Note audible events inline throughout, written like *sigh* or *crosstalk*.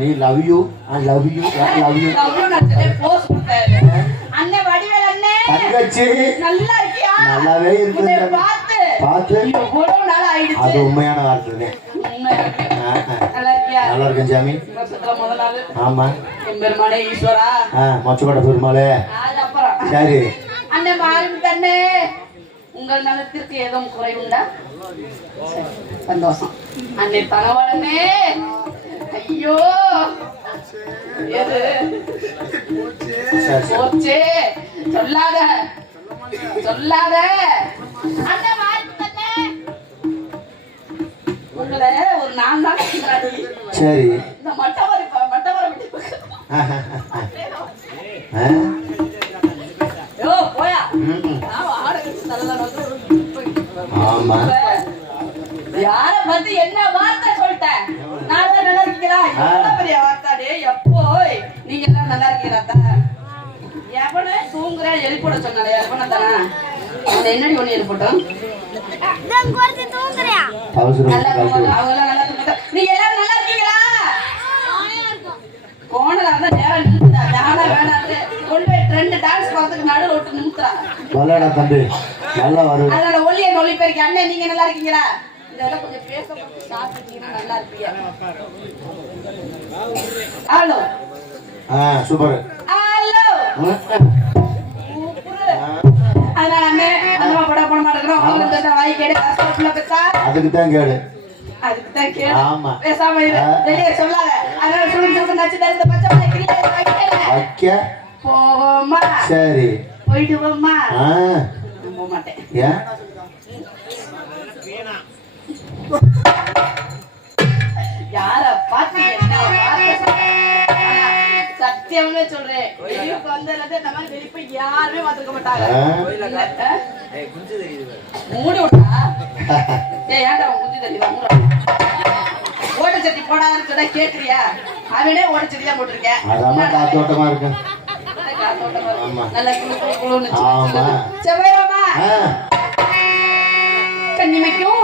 நீ love you I love you love you pose கொடுத்தாரு. அண்ணே வடிவேல் அண்ணே. தங்கச்சி. நல்லா இருக்கியா? நல்லாவே இருக்குது. உன்னை பார்த்து. பார்த்து. இவ்வளவு நாள் அது ஆயிடுச்சு உண்மையான வார்த்தை. நல்லா இருக்கேன் சாமி. ஆமா. எம்பெருமானே ஈஸ்வரா. மொச்சக்கோட்டை பெருமாளே. அது சரி. அண்ணே மாறும் கண்ணே. உங்கள் நலத்திற்கு ஏதும் குறை உண்டா சரி, சந்தோஷம். அண்ணே தனவளனே ஐயோ. எது? போச்சே. சொல்லாத. சொல்லாத. உங்களை ஒரு நாலு நாள் முன்னாடி சரி. இந்த மட்டவரை மட்டவரை விட்டு போயா. ஆமா. தூங்குற எழுப்போட சொன்னாலே எவன தானே அவன் என்னடி ஒண்ணு அவசரம் நல்லா எல்லாம் நல்லா எல்லாரும் இருக்கீங்களா? போனதா நேரம் தானா கொண்டு போய் ரெண்டு டான்ஸ் பார்த்துக்கு நடுவில் விட்டு நிமித்துறா விளையாடா தம்பி நல்லா வரும் அதனால ஒளிய நொழி போயிருக்க அண்ணன் நீங்க நல்லா இருக்கீங்களா இதெல்லாம் கொஞ்சம் பேசப்பட்டு சாப்பிட்டீங்கன்னா நல்லா இருப்பீங்க ஹலோ. ஆ. சூப்பர் ஹலோ வாய் கேடு கஷ்டப்பட்டுல பெத்தா. அதுக்கு தான் கேடு. அதுக்கு தான் கேடு. ஆமா. பேசாம இரு. வெளியே சொல்லாத. அதனால சுடு சுடு நச்சு தருந்த பச்சை மலை வைக்கல. வைக்க. போவோமா சரி. போயிடுவோமா போக மாட்டேன். ஏன்? யார பார்த்து என்ன சத்தியம்னு சொல்றேன். வெளியூருக்கு வந்ததுல இருந்து இந்த மாதிரி வெளிப்பு யாருமே பார்த்திருக்க மாட்டாங்க? மூடி விட்டா? *laughs* ஏய் ஏன்டா குஞ்சு தள்ளி மூட ஓட்ட சட்டி போடாதுன்னு சொன்னா கேக்குறியா? அவனே ஓட்ட சட்டி தான் போட்டிருக்கேன் காத்தோட்டமா இருக்கு. நல்லா. செவ்வாய்மா ஆ. கண்ணிமைக்கும்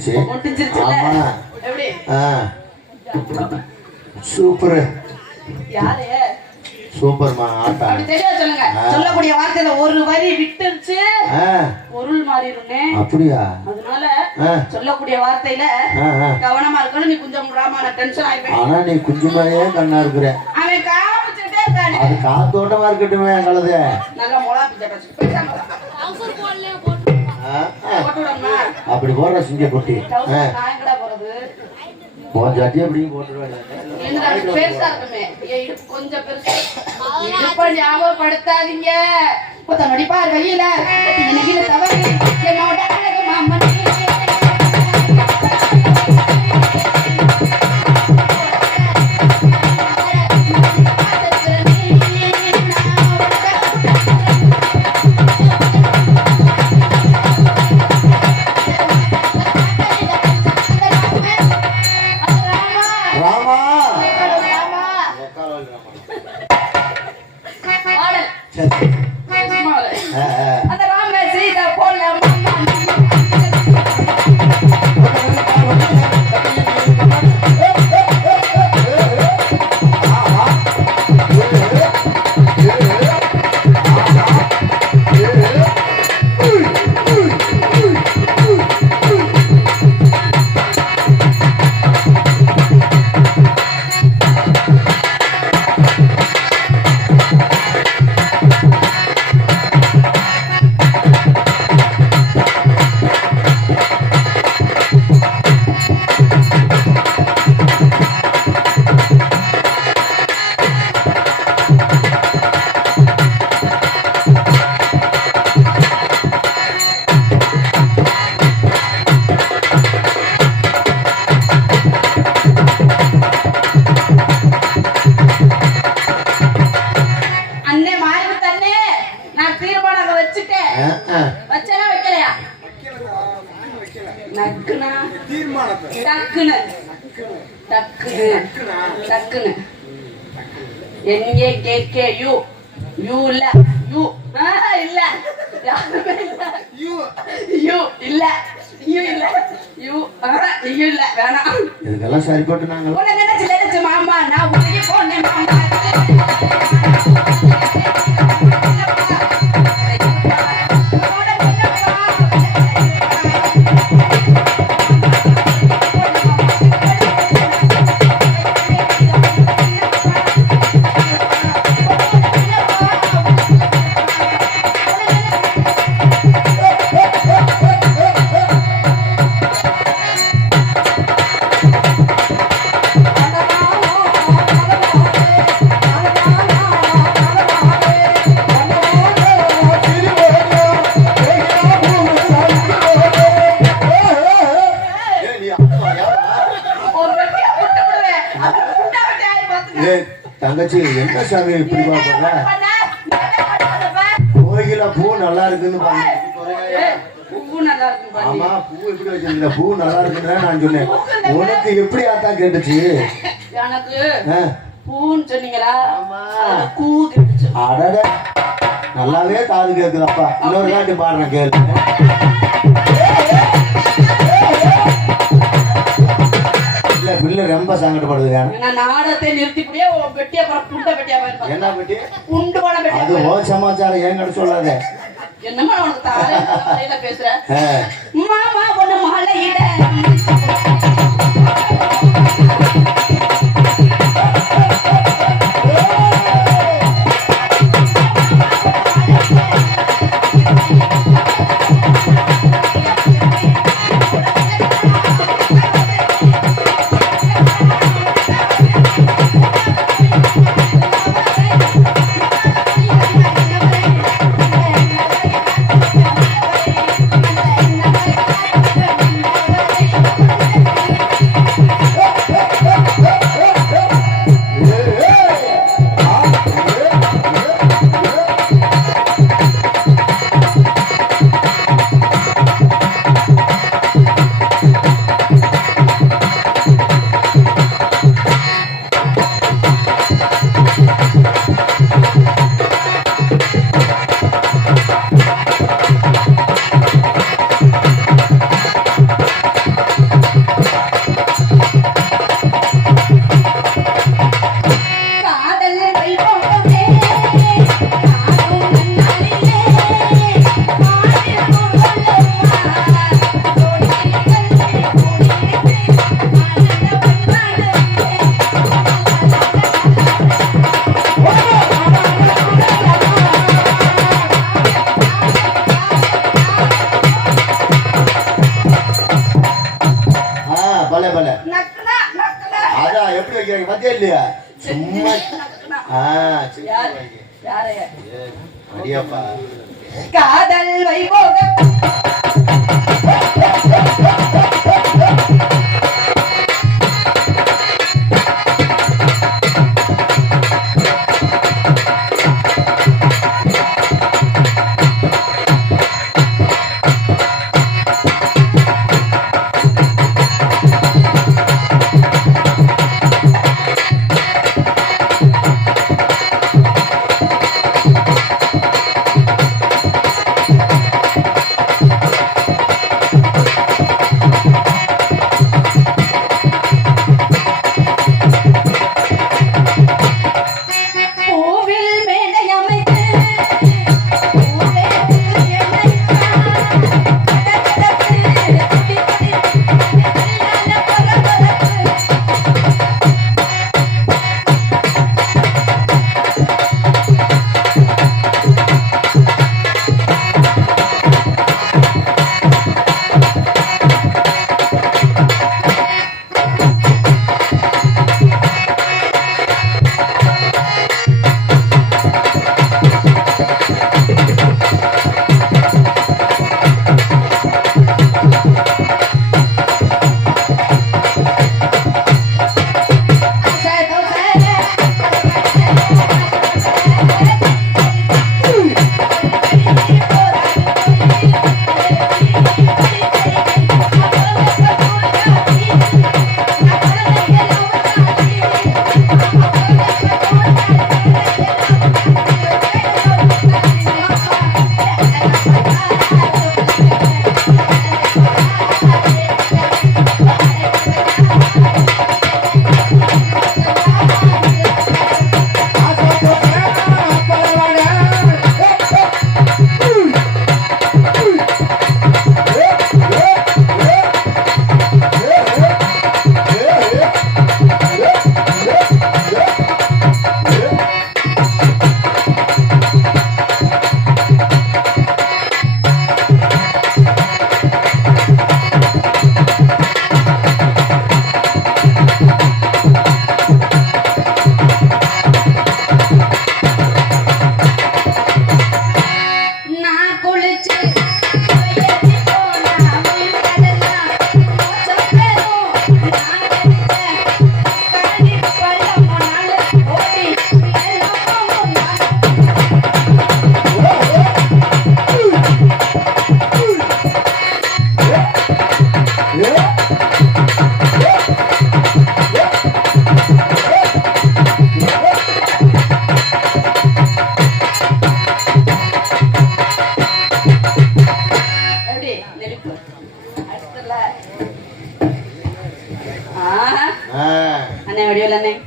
முடிஞ்சிருச்சு முடிஞ்சிருச்சுல்ல ஆமா. ஆ. சூப்பர். யாரு? சூப்பர்மா ஆட்டா சொல்லுங்க. சொல்லக்கூடிய வார்த்தையில ஒரு வரி விட்டுருச்சு. ஆ. பொருள் மாறிடும்னே. அப்படியா? அதனால ஆ. சொல்லக்கூடிய வார்த்தையில கவனமா இருக்கணும். நீ கொஞ்சம் நான் டென்ஷன் ஆயிப்பேன் ஆனா நீ குஞ்சு மாதிரியே கண்ணா இருக்கிற. அவன் காமிச்சுட்டே இருக்கானே. அது காத்தோட்டமா இருக்கட்டுமே கழுத நல்லா மொளா பிச்சை அப்படி போடுற சிங்க குட்டி. உன் அப்படியும் போட்டுருவாங்க என்னடா அப்படி இதுக்கெல்லாம் சரிப்பட்டு நாங்கள் நினைச்சு மாமா நான் உனக்கு போனேன் மாமா. ஏய், தங்கச்சி என்ன சாமி இப்படி பாக்குற? கோயில பூ நல்லா இருக்குன்னு. ஆமா பூ எப்படி வச்சிருந்த பூ நல்லா இருக்குன்னு நான் சொன்னேன். உனக்கு எப்படி ஆத்தா கேட்டுச்சு? எனக்கு பூன்னு சொன்னீங்களா? கூ கேட்டுச்சு. அடட. நல்லாவே காது கேக்குதப்பா இன்னொரு காட்டு பாடுறேன் கேளு பிள்ளை ரொம்ப சங்கடப்படுது நான் நாடகத்தை நிறுத்திப்படியே வெட்டியா போற புண்டை வெட்டியா போயிருப்பாங்க என்ன புண்டு அது ஓ சமாச்சாரம் ஏன் கிட்ட சொல்லாத? என்னமா உனக்கு தாரையில பேசுற? ஆ, மாமா ஒண்ணு மலையிட பல பல. அதான் எப்படி வைக்கிறாங்க? மத்தியா இல்லையா? சும்மா அடியாப்பா. காதல் வைபோக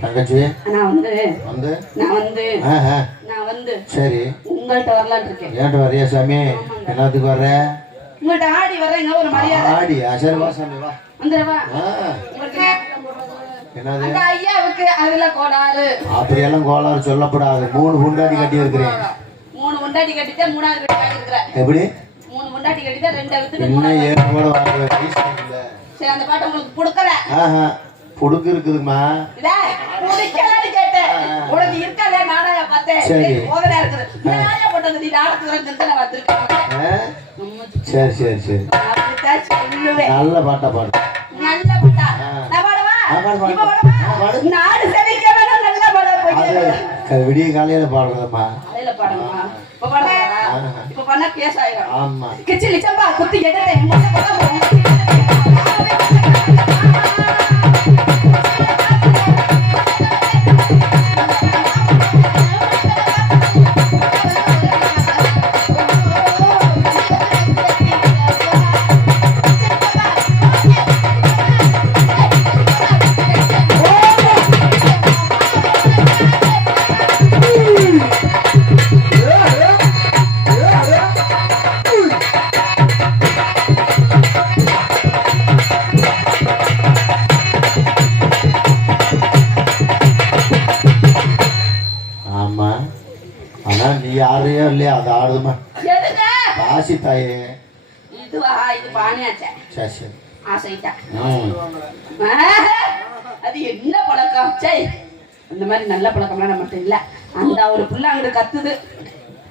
தங்கச்சி. நான் வந்து. வந்து. நான் வந்து. நான் வந்து. சரி. உங்கள்கிட்ட வரலான்னு இருக்கேன். ஏன்ட்டு வரையா சாமி? என்னத்துக்கு வர்ற? உங்கள்கிட்ட ஆடி வர்றேங்க ஒரு மரியாதை? ஆடியா சரி வா சாமி வா. வந்துடவா என்னது? அந்த ஐயாவுக்கு அதுல கோளாறு. அப்படியெல்லாம் கோளாறு சொல்லப்படாது. மூணு குண்டாடி கட்டி இருக்கிறேன் மூணு முண்டாட்டி கட்டிட்டு மூணாவது கட்டி எப்படி? மூணு முண்டாட்டி கட்டிட்டு ரெண்டு எடுத்துட்டு என்ன கூட. சரி அந்த பாட்டு உங்களுக்கு கொடுக்கல ஆஹா. புடுக்கு இருக்குதுமா. உனக்கு நானா பார்த்தேன். சரி. சரி, இருக்குது. நானே வந்து? சரி சரி. நல்ல பாட்டா பாடு நல்ல பாட்டா. நான் பாடவா? இப்ப பாடவா? நாடு வேணும், நல்ல விடிய காலையில பாடுறதம்மா? இப்ப. இப்ப பண்ணா ஆயிரும். ஆமா குத்தி எடுத்தேன்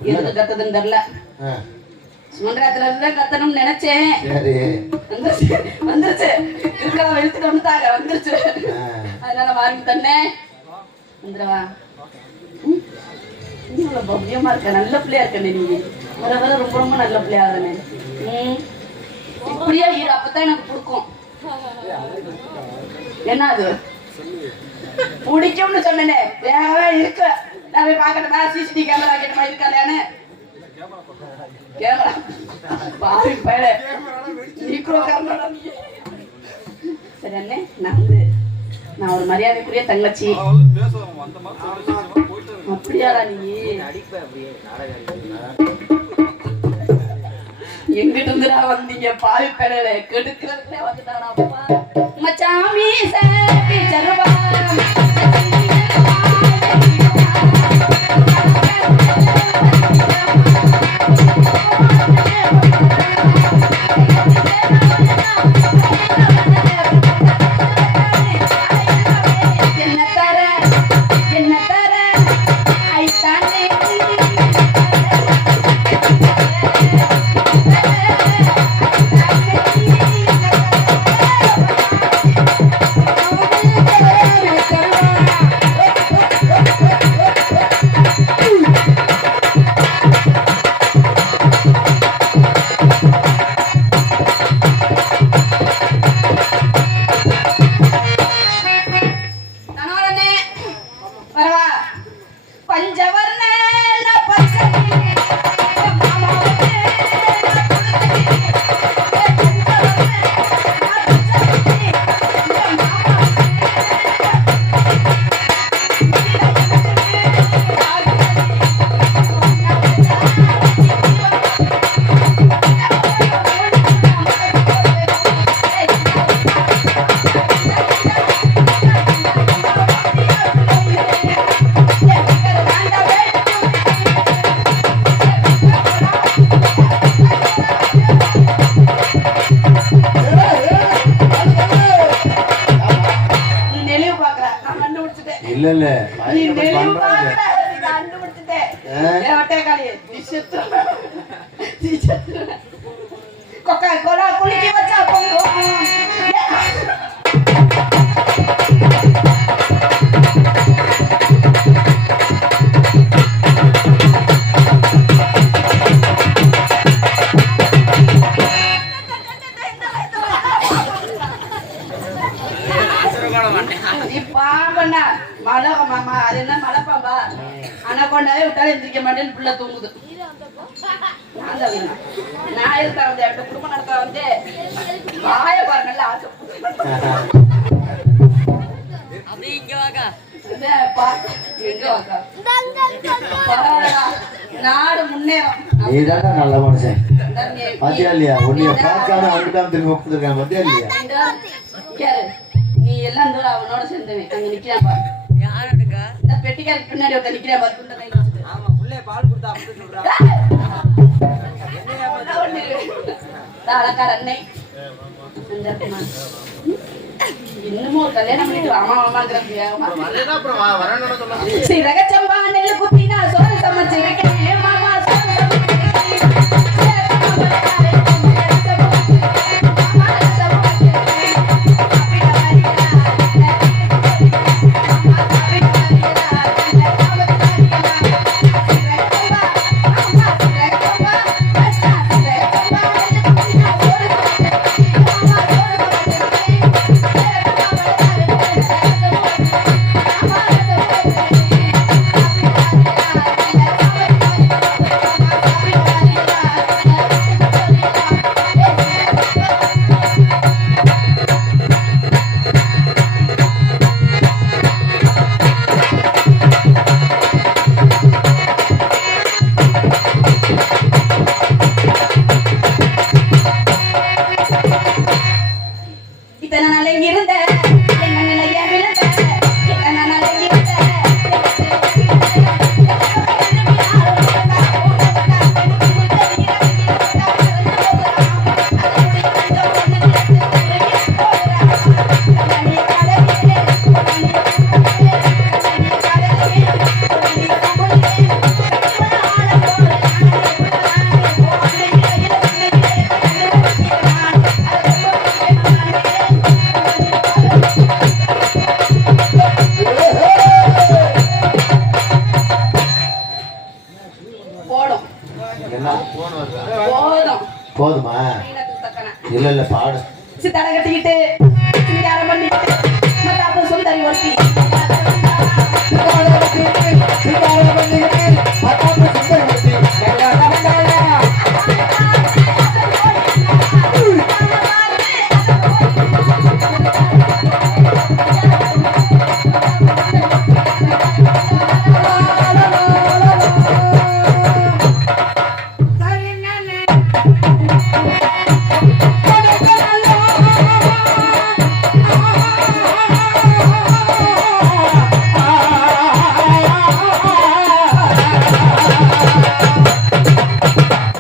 எதுக்கு கத்துதுன்னு தெரியல. சுமந்திரத்துல இருந்து தான் கத்தணும்னு நினைச்சேன். சரி. வந்துருச்சு. வந்துருச்சு. இருக்கலாம் வந்துட்டாங்க வந்துருச்சு. அதனால வாங்கி தந்தேன் வந்துடவா இவ்வளவு பவ்யமா இருக்க. நல்ல பிள்ளையா இருக்க நீ. வர வர ரொம்ப ரொம்ப நல்ல பிள்ளையா தானே. இப்படியே இரு. அப்பதான் எனக்கு பிடிக்கும். என்ன அது பிடிக்கும்னு சொன்னேனே. வேகவே இருக்கு. நான் போய் பார்க்கணுமா சிசிடிவி கேமரா கேட்டமா இருக்கானு கேமரா பாரு பேர நீக்ரோ கேமரா சரி அண்ணே நான் வந்து நான் ஒரு மரியாதைக்குரிய தங்கச்சி அப்படியாடா நீ எங்கிட்டு இருந்துடா வந்தீங்க பாவி பேடல கெடுக்கிறதுல வந்துட்டானா அப்பா மச்சாமி சார் இல்ல இல்ல நீ பயங்கரமா நெளிவு பண்றாங்க என்கிட்ட குடும்பம் நடத்த வந்து வாய பாரு நல்ல ஆசை. இந்த பா- எங்க வாக்கா? பரவாயில்லடா. நாடு முன்னேறும். நீ நல்ல மனுஷன். இந்த பாத்தியா இல்லையா? உன்னைய பார்க்காம அங்கிட்டாம திரும்பி உட்காந்துருக்கான் பாத்தியா இல்லையா? இந்த கேளு. நீ எல்லாம் தூரம் அவனோட சேர்ந்தவன் அங்க நிக்கிறான் பாரு. இந்த பெட்டிக்காருக்கு பின்னாடி நிக்கிறான் பாரு. அலக்கார அன்னை. இன்னமும் ஒரு கல்யாணம் பண்ணிட்டு ஆமா ஆமாங்கிறது வேகமா. சீரக சம்பா நெல்லு குத்தினா சோறு சமைச்சிருக்கேன் போதும்? இல்ல இல்ல பாடு. சித்தாட கட்டிக்கிட்டு.